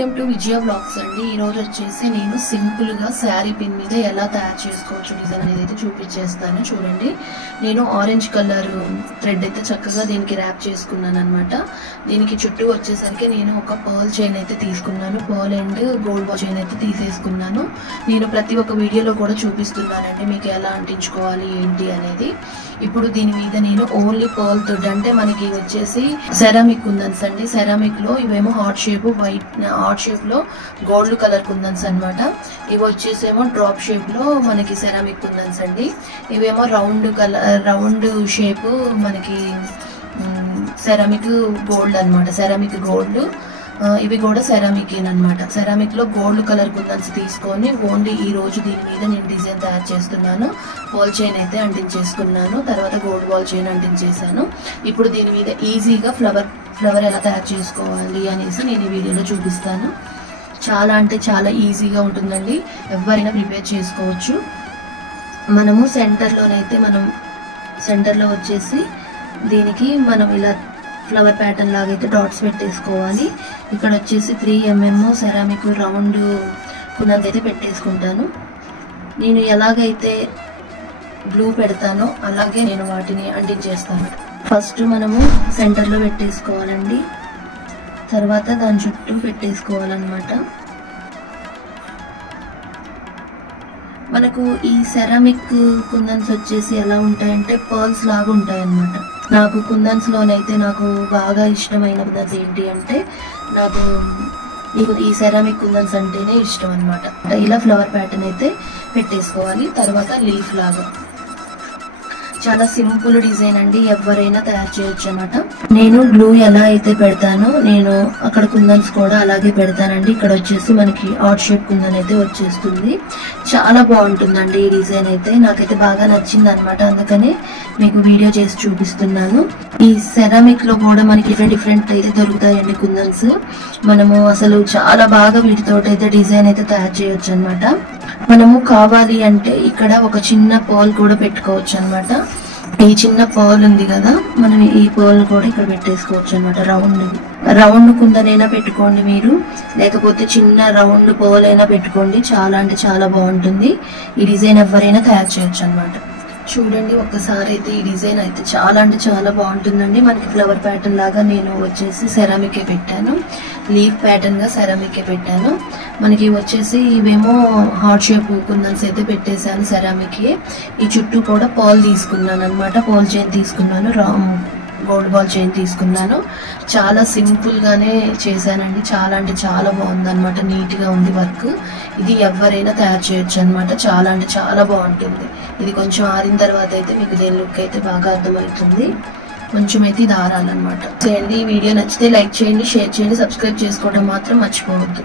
Welcome to Vijaya blogs అండి. ఈ రోజు వచ్చేసి నేను సింపుల్ గా శారీ పిన్ మీద ఎలా తయారు చేసుకోవచ్చు డిజైన్ అనేది అయితే చూపించేస్తాను. చూడండి, నేను ఆరెంజ్ కలర్ థ్రెడ్ అయితే చక్కగా దీనికి ర్యాప్ చేసుకున్నాను అనమాట. దీనికి చుట్టూ వచ్చేసరికి నేను ఒక పర్ల్ చైన్ అయితే తీసుకున్నాను. Pearl and gold ball chain అయితే తీసేసుకున్నాను. నేను ప్రతి ఒక్క వీడియోలో కూడా చూపిస్తున్నానండి మీకు ఎలా అంటించుకోవాలి ఏంటి అనేది. ఇప్పుడు దీని మీద నేను ఓన్లీ పర్ల్ తోటి, అంటే మనకి వచ్చేసి సెరామిక్ కుందన్స్ అండి. సెరామిక్ లో ఇవేమో heart shape, white heart shape లో గోల్డ్ కలర్ కుందన్స్ అనమాట. ఇవి వచ్చేసేమో డ్రాప్ షేప్ లో మనకి సెరామిక్ కుందన్స్ అండి. ఇవేమో రౌండ్ షేప్ మనకి సెరామిక్ గోల్డ్ అనమాట. సెరామిక్ గోల్డ్, ఇవి కూడా సెరామిక్ అనమాట. సెరామిక్ లో గోల్డ్ కలర్ కుందన్స్ తీసుకొని ఓన్లీ ఈ రోజు దీని మీద నేను డిజైన్ తయారు చేస్తున్నాను. బాల్ చైన్ అయితే అంటించేసుకున్నాను, తర్వాత గోల్డ్ బాల్ చైన్ అంటించేసాను. ఇప్పుడు దీని మీద ఈజీగా ఫ్లవర్ ఎలా తయారు చేసుకోవాలి అనేసి నేను ఈ వీడియోలో చూపిస్తాను. చాలా అంటే చాలా ఈజీగా ఉంటుందండి, ఎవరైనా ప్రిపేర్ చేసుకోవచ్చు. మనము సెంటర్లో వచ్చేసి దీనికి మనం ఇలా ఫ్లవర్ ప్యాటర్న్ లాగా అయితే డాట్స్ పెట్టేసుకోవాలి. ఇక్కడ వచ్చేసి 3 mm సెరామిక్ రౌండ్ కుందన్స్ అయితే పెట్టేసుకుంటాను. నేను ఎలాగైతే గ్లూ పెడతానో అలాగే నేను వాటిని అంటించేస్తాను. ఫస్ట్ మనము సెంటర్లో పెట్టేసుకోవాలండి, తర్వాత దాని చుట్టూ పెట్టేసుకోవాలన్నమాట. మనకు ఈ సెరామిక్ కుందన్స్ వచ్చేసి ఎలా ఉంటాయంటే పర్ల్స్ లాగా ఉంటాయి అన్నమాట. నాకు కుందన్స్ లోనైతే నాకు బాగా ఇష్టమైన కుందన్స్ ఏంటి అంటే నాకు ఈ సెరామిక్ కుందన్స్ అంటేనే ఇష్టం అనమాట. ఇలా ఫ్లవర్ ప్యాటర్న్ అయితే పెట్టేసుకోవాలి. తర్వాత లీఫ్ లాగా చాలా సింపుల్ డిజైన్ అండి, ఎవరైనా తయారు చేయొచ్చు అనమాట. నేను గ్లూ ఎలా అయితే పెడతానో నేను అక్కడ కుందన్స్ కూడా అలాగే పెడతానండి. ఇక్కడ వచ్చేసి మనకి హార్ట్ షేప్ కుందన్ అయితే వచ్చేస్తుంది. చాలా బాగుంటుందండి ఈ డిజైన్ అయితే, నాకైతే బాగా నచ్చింది అనమాట. అందుకనే మీకు వీడియో చేసి చూపిస్తున్నాను. ఈ సెరామిక్ లో కూడా మనకి డిఫరెంట్ అయితే దొరుకుతాయండి కుందన్స్. మనము అసలు చాలా బాగా వీటితో అయితే డిజైన్ అయితే తయారు చేయొచ్చు అనమాట. మనము కావాలి అంటే ఇక్కడ ఒక చిన్న పర్ల్ కూడా పెట్టుకోవచ్చు అనమాట. ఈ చిన్న పర్ల్ ఉంది కదా, మనం ఈ పర్ల్ కూడా ఇక్కడ పెట్టేసుకోవచ్చు అనమాట. రౌండ్ కుందనైనా పెట్టుకోండి మీరు, లేకపోతే చిన్న రౌండ్ పర్ల్ అయినా పెట్టుకోండి. చాలా అంటే చాలా బాగుంటుంది ఈ డిజైన్, ఎవరైనా తయారు చేయొచ్చు అనమాట. చూడండి ఒక్కసారి అయితే ఈ డిజైన్ అయితే చాలా అంటే చాలా బాగుంటుందండి. మనకి ఫ్లవర్ ప్యాటర్న్ లాగా నేను వచ్చేసి సెరామికే పెట్టాను, లీఫ్ ప్యాటర్న్ గా సెరామికే పెట్టాను. మనకి వచ్చేసి ఇవేమో హార్ట్ షేప్ కుందన్స్ అయితే పెట్టేశాను సెరామిక్. ఈ చుట్టూ కూడా పర్ల్ తీసుకున్నాను అనమాట. పర్ల్ చైన్ తీసుకున్నాను, గోల్డ్ బాల్ చైన్ తీసుకున్నాను. చాలా సింపుల్ గానే చేశానండి. చాలా అంటే చాలా బాగుంది అనమాట, నీట్ గా ఉంది వర్క్. ఇది ఎవరైనా తయారు చేయొచ్చు అనమాట. చాలా అంటే చాలా బాగుంటుంది. ఇది కొంచెం ఆరిన తర్వాత అయితే మీకు దేని లుక్ అయితే బాగా అర్థమవుతుంది. కొంచెం అయితే ఇది ఆరాలన్నమాట. చేయండి. ఈ వీడియో నచ్చితే లైక్ చేయండి, షేర్ చేయండి, సబ్స్క్రైబ్ చేసుకోవడం మాత్రం మర్చిపోవద్దు.